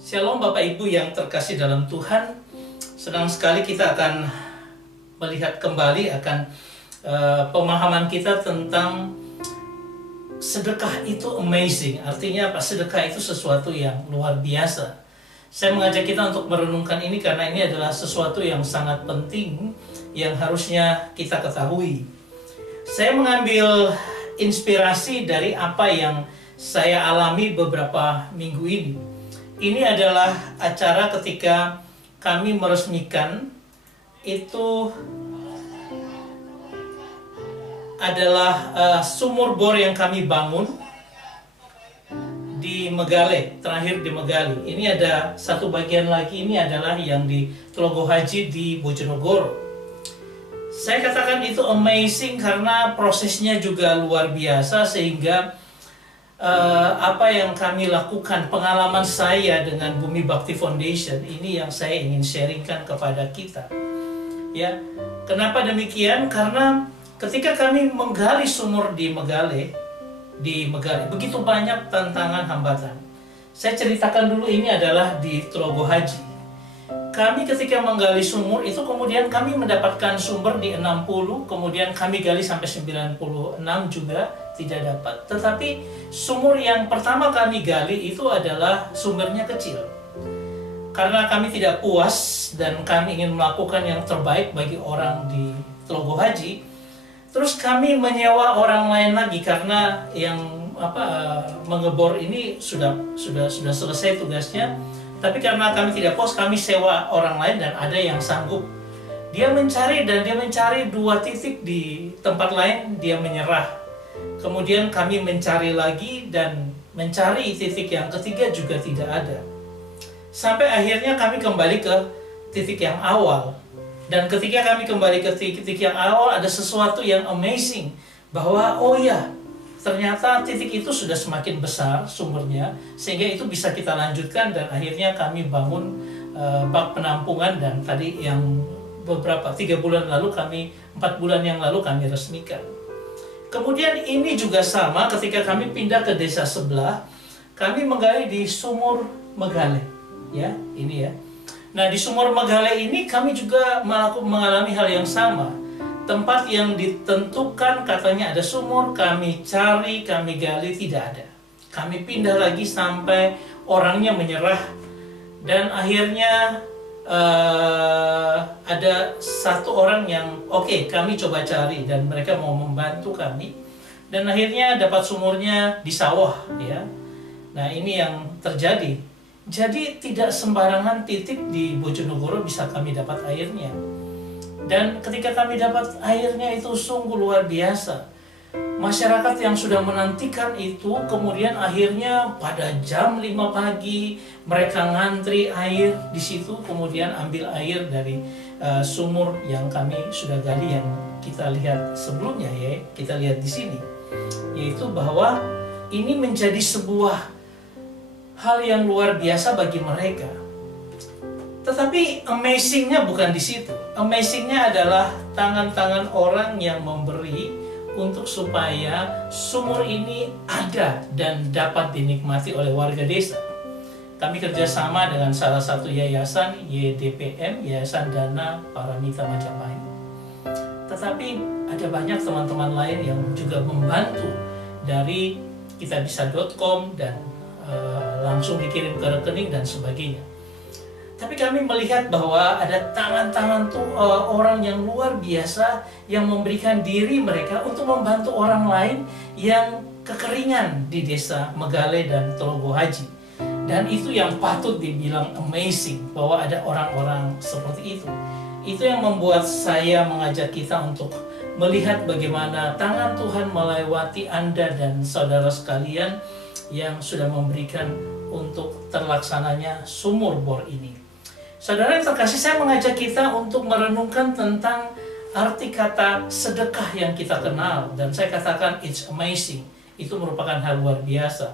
Shalom Bapak Ibu yang terkasih dalam Tuhan. Senang sekali kita akan melihat kembali akan pemahaman kita tentang sedekah itu amazing. Artinya apa? Sedekah itu sesuatu yang luar biasa. Saya mengajak kita untuk merenungkan ini karena ini adalah sesuatu yang sangat penting yang harusnya kita ketahui. Saya mengambil inspirasi dari apa yang saya alami beberapa minggu ini. Ini adalah acara ketika kami meresmikan, itu adalah sumur bor yang kami bangun di Megale, terakhir di Megali. Ini ada satu bagian lagi, ini adalah yang di Telogo Haji di Bojonegoro. Saya katakan itu amazing karena prosesnya juga luar biasa, sehingga apa yang kami lakukan, pengalaman saya dengan Bumi Bakti Foundation, ini yang saya ingin sharingkan kepada kita. Ya, kenapa demikian? Karena ketika kami menggali sumur di Megale, begitu banyak tantangan hambatan. Saya ceritakan dulu, ini adalah di Telogo Haji. Kami ketika menggali sumur itu kemudian kami mendapatkan sumber di 60, kemudian kami gali sampai 96 juga tidak dapat. Tetapi sumur yang pertama kami gali itu adalah sumbernya kecil. Karena kami tidak puas dan kami ingin melakukan yang terbaik bagi orang di Telogo Haji, terus kami menyewa orang lain lagi karena yang mengebor ini sudah selesai tugasnya. Tapi karena kami tidak puas, kami sewa orang lain dan ada yang sanggup. Dia mencari dua titik di tempat lain, dia menyerah. Kemudian kami mencari lagi dan mencari titik yang ketiga juga tidak ada. Sampai akhirnya kami kembali ke titik yang awal. Dan ketika kami kembali ke titik yang awal, ada sesuatu yang amazing. Bahwa oh ya, ternyata titik itu sudah semakin besar sumbernya, sehingga itu bisa kita lanjutkan, dan akhirnya kami bangun bak penampungan, dan tadi yang 4 bulan yang lalu kami resmikan. Kemudian ini juga sama ketika kami pindah ke desa sebelah, kami menggali di sumur Megale, ya ini ya. Nah di sumur Megale ini kami juga mengalami hal yang sama. Tempat yang ditentukan katanya ada sumur, kami cari, kami gali, tidak ada. Kami pindah lagi sampai orangnya menyerah. Dan akhirnya ada satu orang yang oke, kami coba cari, dan mereka mau membantu kami. Dan akhirnya dapat sumurnya di sawah, ya. Nah ini yang terjadi. Jadi tidak sembarangan titik di Bojonegoro bisa kami dapat airnya. Dan ketika kami dapat airnya itu sungguh luar biasa. Masyarakat yang sudah menantikan itu kemudian akhirnya pada jam 5 pagi mereka ngantri air di situ, kemudian ambil air dari sumur yang kami sudah gali, yang kita lihat sebelumnya, ya kita lihat di sini, yaitu bahwa ini menjadi sebuah hal yang luar biasa bagi mereka. Tetapi amazingnya bukan di situ. Amazingnya adalah tangan-tangan orang yang memberi untuk supaya sumur ini ada dan dapat dinikmati oleh warga desa. Kami kerjasama dengan salah satu yayasan, YDPM, Yayasan Dana Paramita Majapahit. Tetapi ada banyak teman-teman lain yang juga membantu dari kitabisa.com dan langsung dikirim ke rekening dan sebagainya. Tapi kami melihat bahwa ada tangan-tangan orang yang luar biasa yang memberikan diri mereka untuk membantu orang lain yang kekeringan di desa Megale dan Telogo Haji. Dan itu yang patut dibilang amazing, bahwa ada orang-orang seperti itu. Itu yang membuat saya mengajak kita untuk melihat bagaimana tangan Tuhan melewati Anda dan saudara sekalian yang sudah memberikan untuk terlaksananya sumur bor ini. Saudara yang terkasih, saya mengajak kita untuk merenungkan tentang arti kata sedekah yang kita kenal. Dan saya katakan it's amazing. Itu merupakan hal luar biasa.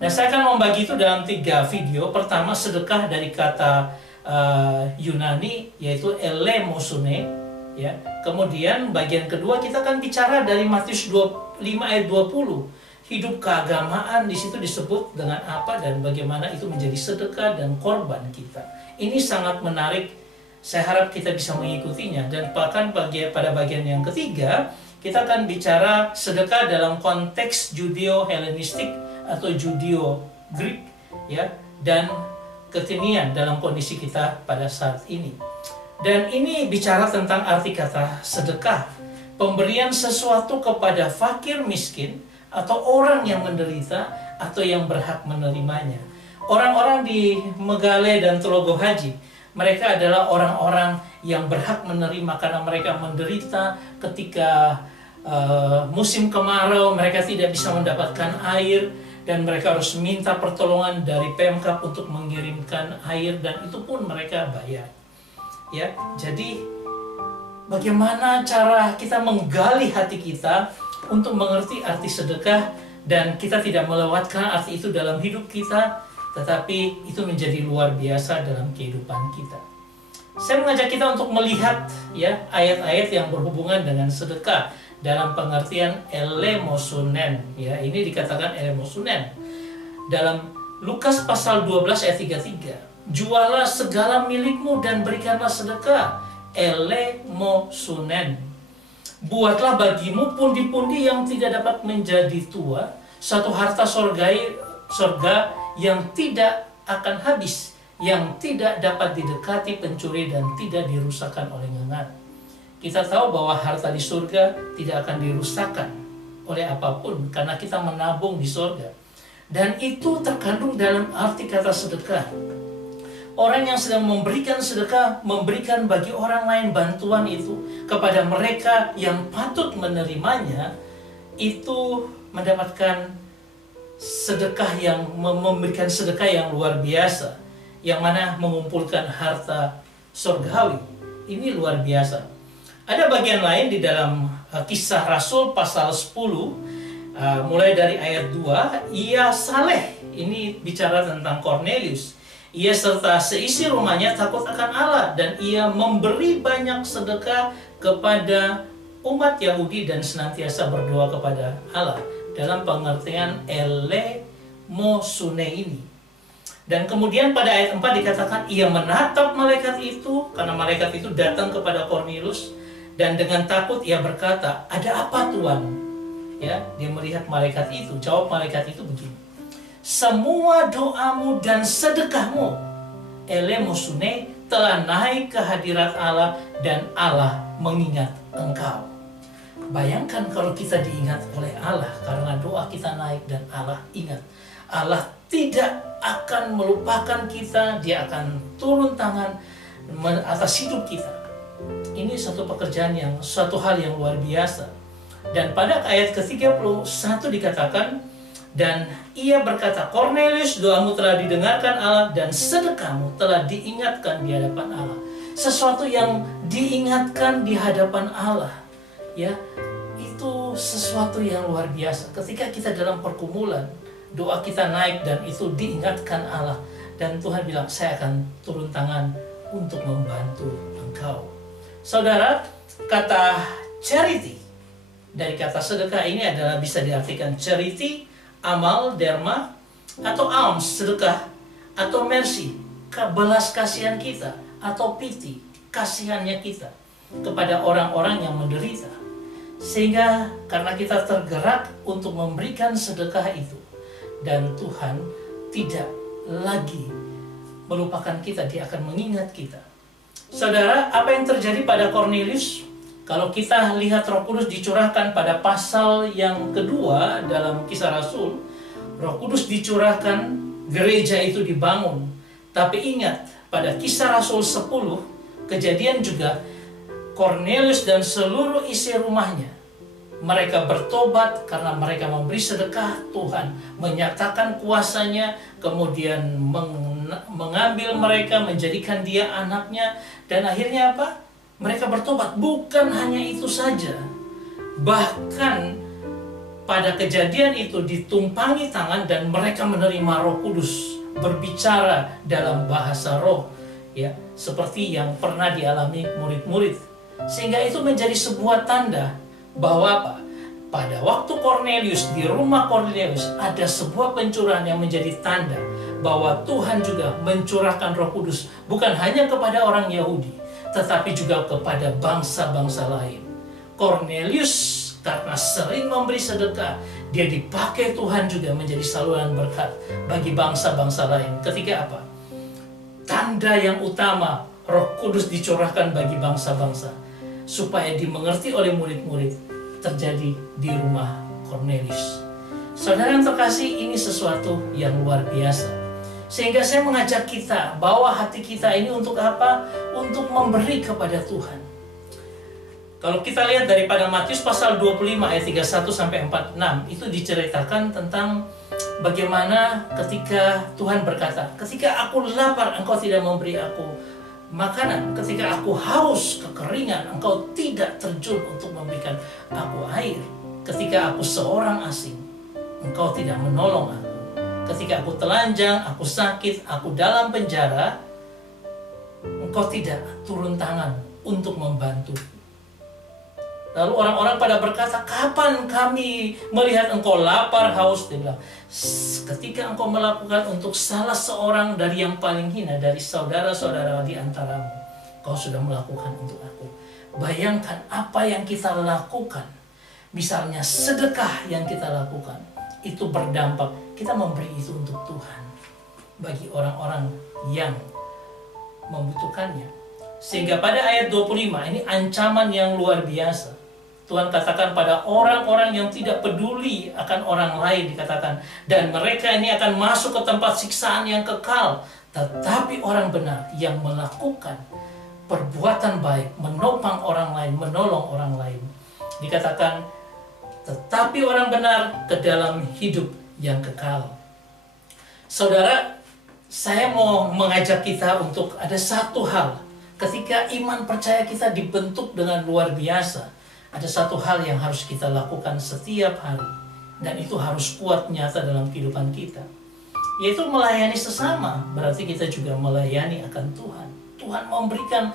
Nah, saya akan membagi itu dalam 3 video. Pertama, sedekah dari kata Yunani, yaitu elemosune. Ya. Kemudian bagian kedua kita akan bicara dari Matius 25 ayat 20. hidup keagamaan di situ disebut dengan apa dan bagaimana itu menjadi sedekah dan korban kita. Ini sangat menarik. Saya harap kita bisa mengikutinya. Dan bahkan pada bagian yang ketiga, kita akan bicara sedekah dalam konteks Judeo-Helenistik atau Judeo-Greek, ya, dan kekinian dalam kondisi kita pada saat ini. Dan ini bicara tentang arti kata sedekah, pemberian sesuatu kepada fakir miskin atau orang yang menderita atau yang berhak menerimanya. Orang-orang di Megale dan Telogo Haji, mereka adalah orang-orang yang berhak menerima karena mereka menderita ketika musim kemarau, mereka tidak bisa mendapatkan air dan mereka harus minta pertolongan dari Pemkab untuk mengirimkan air, dan itu pun mereka bayar. Ya, jadi bagaimana cara kita menggali hati kita untuk mengerti arti sedekah, dan kita tidak melewatkan arti itu dalam hidup kita, tetapi itu menjadi luar biasa dalam kehidupan kita. Saya mengajak kita untuk melihat, ya, ayat-ayat yang berhubungan dengan sedekah dalam pengertian elemosunen, ya, ini dikatakan elemosunen dalam Lukas pasal 12 ayat 33. Jualah segala milikmu dan berikanlah sedekah, elemosunen. Buatlah bagimu pundi-pundi yang tidak dapat menjadi tua, satu harta sorga yang tidak akan habis, yang tidak dapat didekati pencuri dan tidak dirusakkan oleh ngengat. Kita tahu bahwa harta di surga tidak akan dirusakkan oleh apapun karena kita menabung di surga. Dan itu terkandung dalam arti kata sedekah. Orang yang sedang memberikan sedekah, memberikan bagi orang lain bantuan itu kepada mereka yang patut menerimanya, itu mendapatkan sedekah yang memberikan sedekah yang luar biasa, yang mana mengumpulkan harta surgawi. Ini luar biasa. Ada bagian lain di dalam Kisah Rasul pasal 10, mulai dari ayat 2, ia saleh. Ini bicara tentang Cornelius. Ia serta seisi rumahnya takut akan Allah, dan ia memberi banyak sedekah kepada umat Yahudi dan senantiasa berdoa kepada Allah. Dalam pengertian elemosune ini. Dan kemudian pada ayat 4 dikatakan ia menatap malaikat itu, karena malaikat itu datang kepada Cornelius. Dan dengan takut ia berkata, ada apa Tuhan? Ya, dia melihat malaikat itu. Jawab malaikat itu begini, semua doamu dan sedekahmu, elemosune, telah naik ke hadirat Allah dan Allah mengingat engkau. Bayangkan kalau kita diingat oleh Allah karena doa kita naik dan Allah ingat. Allah tidak akan melupakan kita, dia akan turun tangan atas hidup kita. Ini suatu hal yang luar biasa. Dan pada ayat ke-31 dikatakan, dan ia berkata, Cornelius, doamu telah didengarkan Allah dan sedekahmu telah diingatkan di hadapan Allah. Sesuatu yang diingatkan di hadapan Allah, ya, itu sesuatu yang luar biasa. Ketika kita dalam pergumulan, doa kita naik dan itu diingatkan Allah, dan Tuhan bilang, saya akan turun tangan untuk membantu engkau. Saudara, kata charity dari kata sedekah ini adalah bisa diartikan charity, amal, derma, atau alms, sedekah, atau mercy, belas kasihan kita, atau pity, kasihannya kita kepada orang-orang yang menderita. Sehingga karena kita tergerak untuk memberikan sedekah itu, dan Tuhan tidak lagi melupakan kita, dia akan mengingat kita. Saudara, apa yang terjadi pada Cornelius? Kalau kita lihat Roh Kudus dicurahkan pada pasal yang kedua dalam Kisah Rasul, Roh Kudus dicurahkan, gereja itu dibangun. Tapi ingat, pada Kisah Rasul 10, kejadian juga, Cornelius dan seluruh isi rumahnya, mereka bertobat karena mereka memberi sedekah. Tuhan menyatakan kuasanya, kemudian mengambil mereka, menjadikan dia anaknya, dan akhirnya apa? Mereka bertobat. Bukan hanya itu saja, bahkan pada kejadian itu ditumpangi tangan dan mereka menerima Roh Kudus, berbicara dalam bahasa roh, ya, seperti yang pernah dialami murid-murid. Sehingga itu menjadi sebuah tanda bahwa apa? pada waktu Cornelius, di rumah Cornelius, ada sebuah pencurahan yang menjadi tanda bahwa Tuhan juga mencurahkan Roh Kudus bukan hanya kepada orang Yahudi, tetapi juga kepada bangsa-bangsa lain. Cornelius karena sering memberi sedekah, dia dipakai Tuhan juga menjadi saluran berkat bagi bangsa-bangsa lain. Ketika apa? Tanda yang utama, Roh Kudus dicurahkan bagi bangsa-bangsa, supaya dimengerti oleh murid-murid, terjadi di rumah Cornelius. Saudara yang terkasih, ini sesuatu yang luar biasa. Sehingga saya mengajak kita, bahwa hati kita ini untuk apa? Untuk memberi kepada Tuhan. Kalau kita lihat daripada Matius pasal 25 ayat 31-46, itu diceritakan tentang bagaimana ketika Tuhan berkata, ketika aku lapar, engkau tidak memberi aku makanan. Ketika aku haus, kekeringan, engkau tidak terjun untuk memberikan aku air. Ketika aku seorang asing, engkau tidak menolong aku. Ketika aku telanjang, aku sakit, aku dalam penjara, engkau tidak turun tangan untuk membantu. Lalu orang-orang pada berkata, kapan kami melihat engkau lapar, haus? Dia bilang, ketika engkau melakukan untuk salah seorang dari yang paling hina, dari saudara-saudara di antaramu, kau sudah melakukan untuk aku. Bayangkan apa yang kita lakukan. Misalnya sedekah yang kita lakukan, itu berdampak. Kita memberi itu untuk Tuhan, bagi orang-orang yang membutuhkannya. Sehingga pada ayat 25, ini ancaman yang luar biasa. Tuhan katakan pada orang-orang yang tidak peduli akan orang lain, dikatakan, dan mereka ini akan masuk ke tempat siksaan yang kekal. Tetapi orang benar yang melakukan perbuatan baik, menopang orang lain, menolong orang lain, dikatakan, tetapi orang benar ke dalam hidup yang kekal. Saudara, saya mau mengajak kita untuk ada satu hal. Ketika iman percaya kita dibentuk dengan luar biasa, ada satu hal yang harus kita lakukan setiap hari, dan itu harus kuat nyata dalam kehidupan kita, yaitu melayani sesama. Berarti kita juga melayani akan Tuhan. Tuhan memberikan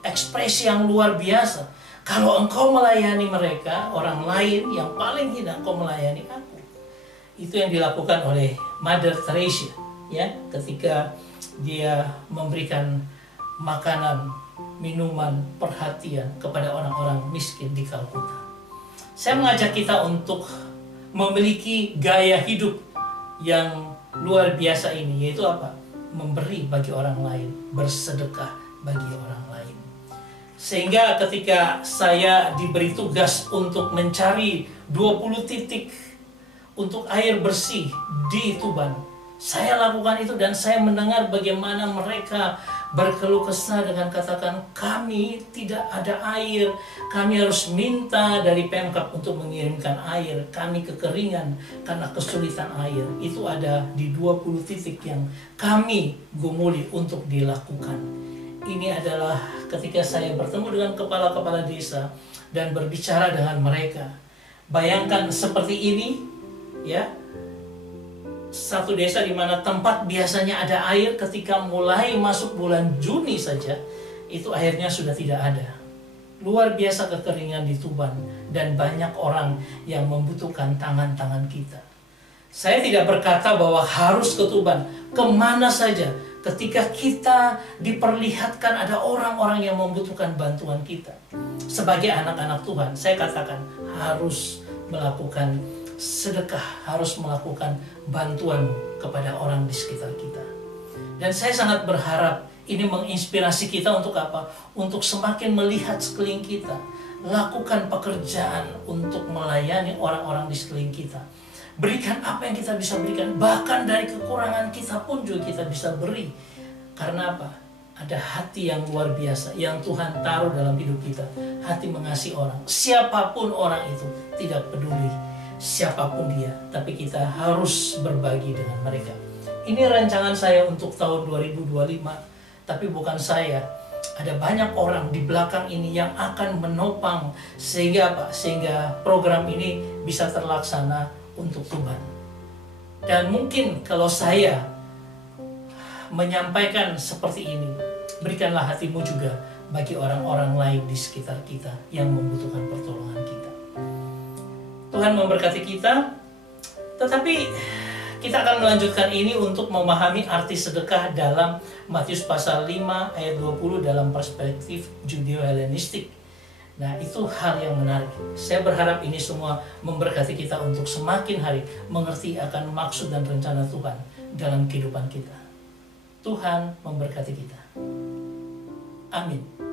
ekspresi yang luar biasa. Kalau engkau melayani mereka, orang lain yang paling hina, engkau melayani aku. Itu yang dilakukan oleh Mother Teresa, ya, ketika dia memberikan makanan, minuman, perhatian kepada orang-orang miskin di Kalkuta. Saya mengajak kita untuk memiliki gaya hidup yang luar biasa ini, yaitu apa? Memberi bagi orang lain, bersedekah bagi orang lain. Sehingga ketika saya diberi tugas untuk mencari 20 titik untuk air bersih di Tuban, saya lakukan itu, dan saya mendengar bagaimana mereka berkeluh kesah dengan katakan, kami tidak ada air, kami harus minta dari Pemkab untuk mengirimkan air, kami kekeringan karena kesulitan air. Itu ada di 20 titik yang kami gumuli untuk dilakukan. Ini adalah ketika saya bertemu dengan kepala-kepala desa dan berbicara dengan mereka. Bayangkan seperti ini, ya, satu desa di mana tempat biasanya ada air, ketika mulai masuk bulan Juni saja, itu airnya sudah tidak ada. Luar biasa kekeringan di Tuban, dan banyak orang yang membutuhkan tangan-tangan kita. Saya tidak berkata bahwa harus ke Tuban, kemana saja. Ketika kita diperlihatkan ada orang-orang yang membutuhkan bantuan kita, sebagai anak-anak Tuhan, saya katakan harus melakukan sedekah, harus melakukan bantuan kepada orang di sekitar kita. Dan saya sangat berharap ini menginspirasi kita untuk apa? Untuk semakin melihat sekeliling kita, lakukan pekerjaan untuk melayani orang-orang di sekeliling kita. Berikan apa yang kita bisa berikan, bahkan dari kekurangan kita pun juga kita bisa beri. Karena apa? Ada hati yang luar biasa yang Tuhan taruh dalam hidup kita, hati mengasihi orang. Siapapun orang itu, tidak peduli siapapun dia, tapi kita harus berbagi dengan mereka. Ini rancangan saya untuk tahun 2025, tapi bukan saya. Ada banyak orang di belakang ini yang akan menopang sehingga apa? Sehingga program ini bisa terlaksana untuk Tuban. Dan mungkin kalau saya menyampaikan seperti ini, berikanlah hatimu juga bagi orang-orang lain di sekitar kita yang membutuhkan pertolongan kita. Tuhan memberkati kita. Tetapi kita akan melanjutkan ini untuk memahami arti sedekah dalam Matius pasal 5 ayat 20 dalam perspektif Judeo-Helenistik. Nah, itu hal yang menarik. Saya berharap ini semua memberkati kita untuk semakin hari mengerti akan maksud dan rencana Tuhan dalam kehidupan kita. Tuhan memberkati kita. Amin.